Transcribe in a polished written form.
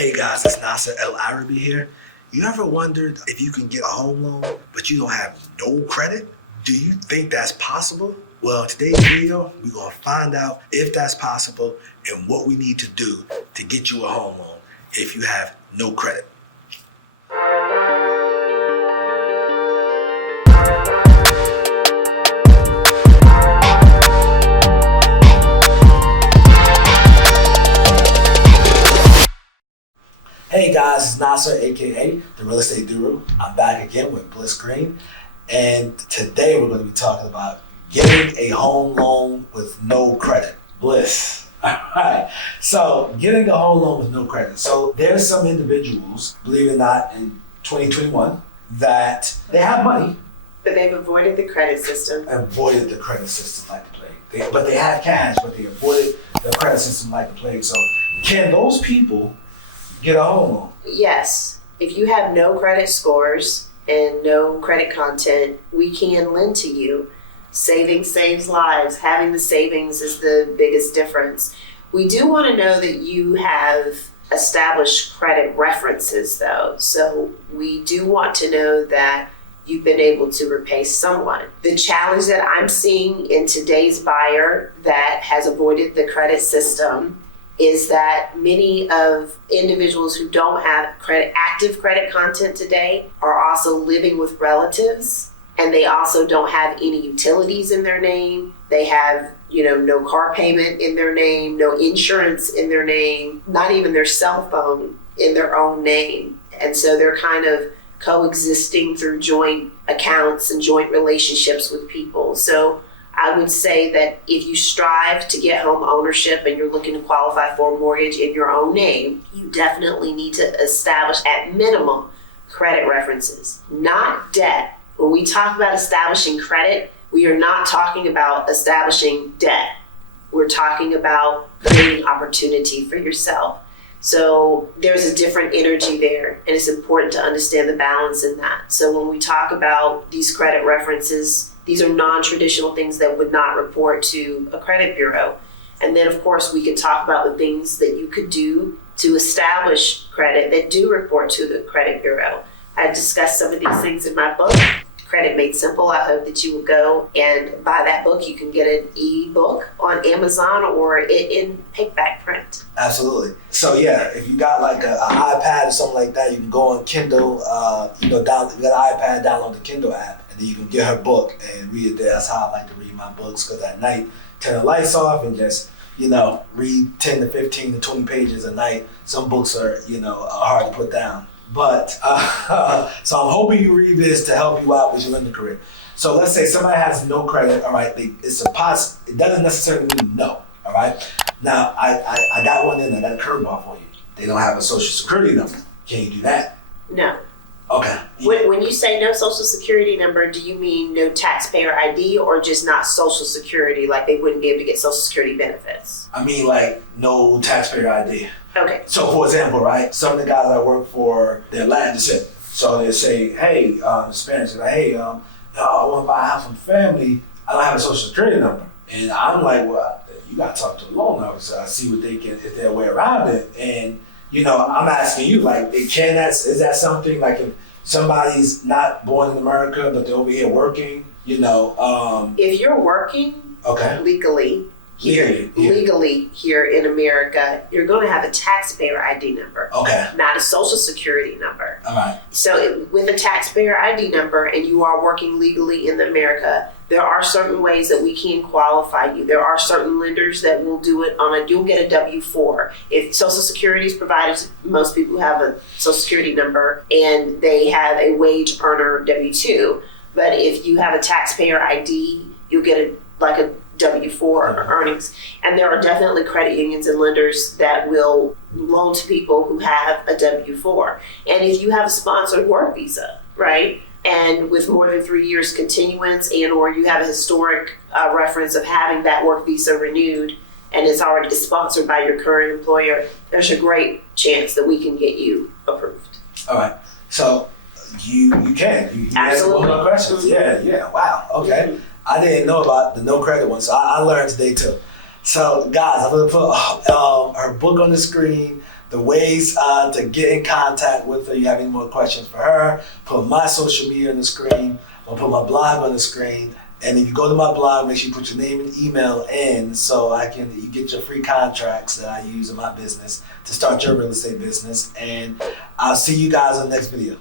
Hey guys, it's Nasser El Arabi here. You ever wondered if you can get a home loan, but you don't have no credit? Do you think that's possible? Well, in today's video, we're gonna find out if that's possible and what we need to do to get you a home loan if you have no credit. Hey guys, it's Nasser, aka the Real Estate Guru. I'm back again with Bliss Green, and today we're going to be talking about getting a home loan with no credit. Bliss. Alright, so getting a home loan with no credit. So there's some individuals, believe it or not, in 2021 that they have money, but they've avoided the credit system. Avoided the credit system like the plague. But they have cash, but they avoided the credit system like the plague. So can those people get a home loan? Yes. If you have no credit scores and no credit content, we can lend to you. Savings saves lives. Having the savings is the biggest difference. We do want to know that you have established credit references though. So we do want to know that you've been able to repay someone. The challenge that I'm seeing in today's buyer that has avoided the credit system is that many of individuals who don't have active credit content today are also living with relatives, and they also don't have any utilities in their name. They have, no car payment in their name, no insurance in their name, not even their cell phone in their own name. And so they're kind of coexisting through joint accounts and joint relationships with people. So I would say that if you strive to get home ownership and you're looking to qualify for a mortgage in your own name, you definitely need to establish at minimum credit references, not debt. When we talk about establishing credit, we are not talking about establishing debt. We're talking about creating opportunity for yourself. So there's a different energy there, and it's important to understand the balance in that. So when we talk about these credit references, these are non-traditional things that would not report to a credit bureau. And then, of course, we can talk about the things that you could do to establish credit that do report to the credit bureau. I discussed some of these things in my book, Credit Made Simple. I hope that you will go and buy that book. You can get an e-book on Amazon or it in paperback print. Absolutely. So yeah, if you got like an iPad or something like that, you can go on Kindle. You got an iPad, download the Kindle app, and then you can get her book and read it there. That's how I like to read my books, because at night, turn the lights off and just read 10 to 15 to 20 pages a night. Some books are hard to put down. But so I'm hoping you read this to help you out with your lending career. So let's say somebody has no credit. All right, it doesn't necessarily mean no. All right. Now I got one in. I got a curveball for you. They don't have a social security number. Can you do that? No. Okay. When you say no social security number, do you mean no taxpayer ID or just not social security, like they wouldn't be able to get social security benefits? I mean like no taxpayer ID. Okay. So for example, right, some of the guys I work for, they're Latin descent. So they say, hey, the Spanish, like, hey, I want to buy a house from family. I don't have a social security number. And I'm like, well, you got to talk to the loan officer. I see what they can, if there's a way around it. And, I'm asking you, like, is that something, like if somebody's not born in America, but they're over here working, If you're working okay. legally here in America, you're going to have a taxpayer ID number, okay, not a social security number. All right. So with a taxpayer ID number and you are working legally in America, there are certain ways that we can qualify you. There are certain lenders that will do it you'll get a W-4. If social security is provided, most people have a social security number and they have a wage earner W-2. But if you have a taxpayer ID, you'll get a W-4 earnings. And there are definitely credit unions and lenders that will loan to people who have a W-4. And if you have a sponsored work visa, right, and with more than 3 years continuance and or you have a historic reference of having that work visa renewed and it's already sponsored by your current employer, there's a great chance that we can get you approved. All right. So you can. You Absolutely. Ask more questions. Yeah. Wow. Okay. Mm-hmm. I didn't know about the no credit one, so I learned today too. So guys, I'm gonna put her book on the screen. the ways to get in contact with her. You have any more questions for her, put my social media on the screen, or put my blog on the screen. And if you go to my blog, make sure you put your name and email in so you get your free contracts that I use in my business to start your real estate business. And I'll see you guys in the next video.